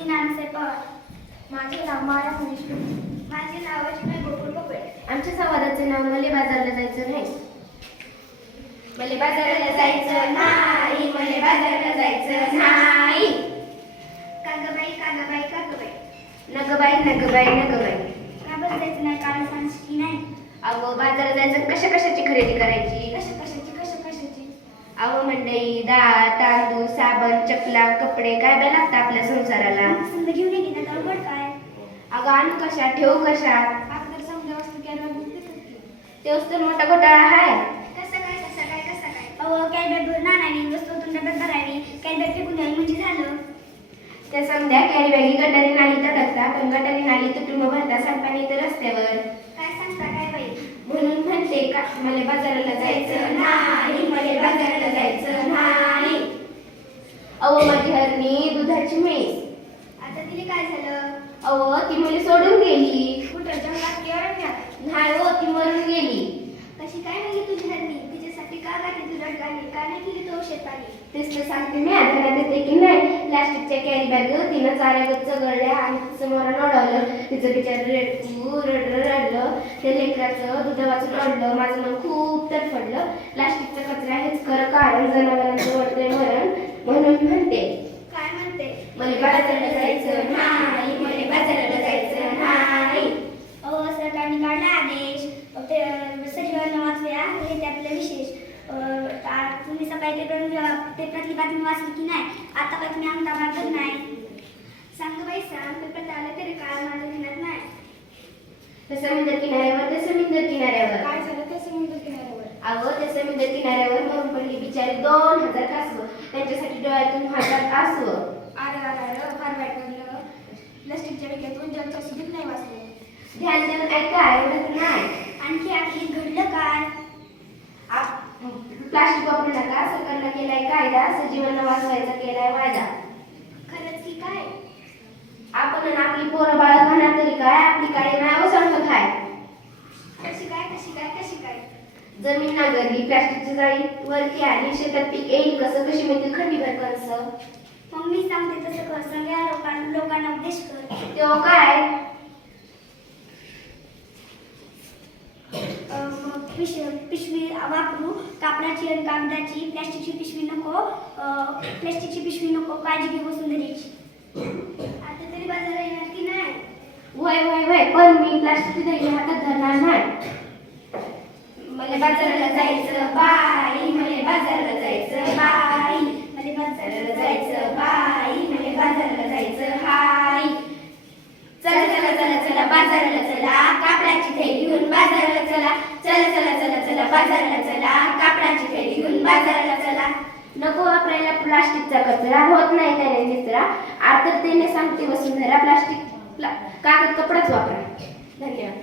मी नानासाहेब पवार. माझे नाव माया मनीष. माझे नाव अश्विनी गोकुळ कपडे. आमच्या संवादाचे नाव मले बाजारला जायचं नाही. मले बाजाराला जायचं नाही, मले बाजाराला जायचं नाही. कागबाई कागबाई कागबाई. नगबाई नगबाई नगबाई. का बरं जायचं नाही? कारण सांगशील की नाही? अहो बाजारात जायचं कशा कशाची खरेदी करायची? कशाची? अहो मंडई, डाळ, तांदूळ, साबण, चपला, कपडे काय काय लागतं आपल्या संसाराला. समजा घेऊन ये की त्याला अवघड काय? अगं आणू कशा ठेवू कशा? आपल्याला समजा वस्तू घ्यायला तेच तर मोठा घोटाळा आहे. कसं काय? अहो कॅरीबॅग नानाने वस्तू डब्यात भरावी, कॅरीबॅग फेकून द्यावी म्हणजे झालं. त्या समजा कॅरी बॅगी गटारी नाली तडकता, पण गटारी नाली तुटून भरता सांडपाणी तर रस्त्यावर. काय सांगता काय बाई? म्हणून म्हणते का मला बाजाराला जायचं नाही, मले बाजाराला जायचं नाही. अहो माझी हरणी दुधाची म्हैस. आता तिला काय झालं? अहो ती मला सोडून गेली. कुठं जंगलात की अरण्यात? नाही हो ती मरून गेली. कशी काय गेली तुझी हरणी? तिच्यासाठी का गाठी तुझ्या गाडी का नाही केली तो शेताने? तेच तर सांगते मी आधारात येते की नाही. प्लास्टिकच्या कॅरी बॅग तिनं चाऱ्यागत चगळल्या आणि तिचं मरण ओढवलं. तिचं बिचारं रडलं. त्या लेकराचं दुधा वाचून अडलं. माझं मन खूप तडफडलं. प्लास्टिकचा कचरा हेच खरं कारण जनावरांचं वाटतंय मरण. म्हणून म्हणते काय म्हणते? मला बाजाराला जायचं नाही, मला बाजाराला जायचं नाही. अहो सरकारने काढला आदेश, सचिवांना वाचल्या हे त्यातलं विशेष. तुम्ही सकाळी पेपरातली बातमी वाचली की नाही? आता काय तुम्ही आमचा मागत नाही? सांग बाई सांग, पेपरात आलं तरी काय माझ्या ध्यानात नाही. त्या समुद्र किनाऱ्यावर काय झालं त्या समुद्र किनाऱ्यावर? अगं त्या समुद्र किनाऱ्यावर मरून पडली बिचारी 2000 कासवं. त्यांच्यासाठी डोळ्यातून हातात आसवं. अरे फार वाईट वाटलं. प्लास्टिकच्या डोक्यातून जगचं सुधीक नाही वाचलं. ध्यान देऊन ऐका एवढंच नाही. आणखी आपली घडलं काय? प्लास्टिक वापरू नका. सरकारनं केलाय कायदा. सजीवांना वाचवायचा केलाय वायदा. खरंच की काय? आपण आणि आपली पोरं बाळ खाणार तरी काय? आपली काही नाही सांगत काय. कशी काय? जमीन नांगरली, प्लास्टिकची जाळी वरती आली, शेतात पीक येईल कसं? कशी मिळतील खंडीभर कणसं? मग मी सांगते तसं कर. सगळ्या लोकांना उपदेश कर. तेव्हा काय? पिशवी वापरू, कापडाची आणि कागदाची. प्लास्टिकची पिशवी नको. काळजी घे वसुंधरेची. आता तरी बाजारात येणार की नाही? वय पण मी प्लास्टिकची दही हातात धरणार नाही. मला बाजाराला जायचं बाई, मला बाजाराला जायचं बाई, मला बाजाराला जायचं बाई, मला बाजाराला जायचं हाय. चला बाजाराला चला, कापडाची थैली घेऊन बाजाराला चला. चला बाजाराला चला, कापडाची थैली घेऊन बाजाराला चला. नको वापरायला प्लास्टिकचा कचरा, होत नाही त्याने निचरा. आर्ततेने सांगते वसुंधरा, प्लास्टिक कागद कपडाच वापरा. धन्यवाद.